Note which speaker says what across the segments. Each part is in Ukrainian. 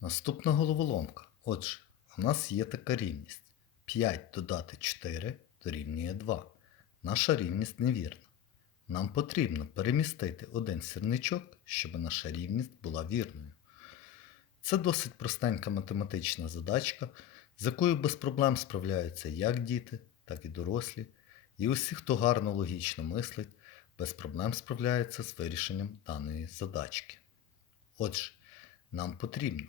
Speaker 1: Наступна головоломка. Отже, у нас є така рівність. 5 додати 4 дорівнює 2. Наша рівність невірна. Нам потрібно перемістити один сірничок, щоб наша рівність була вірною. Це досить простенька математична задачка, з якою без проблем справляються як діти, так і дорослі, і усі, хто гарно логічно мислить, без проблем справляються з вирішенням даної задачки. Отже, нам потрібно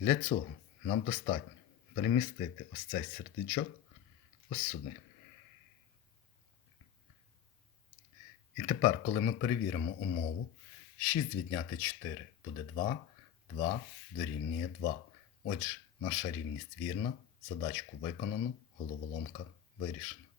Speaker 1: Для цього нам достатньо перемістити ось цей сердечок ось сюди. І тепер, коли ми перевіримо умову, 6 відняти 4 буде 2, 2 дорівнює 2. Отже, наша рівність вірна, задачку виконано, головоломка вирішена.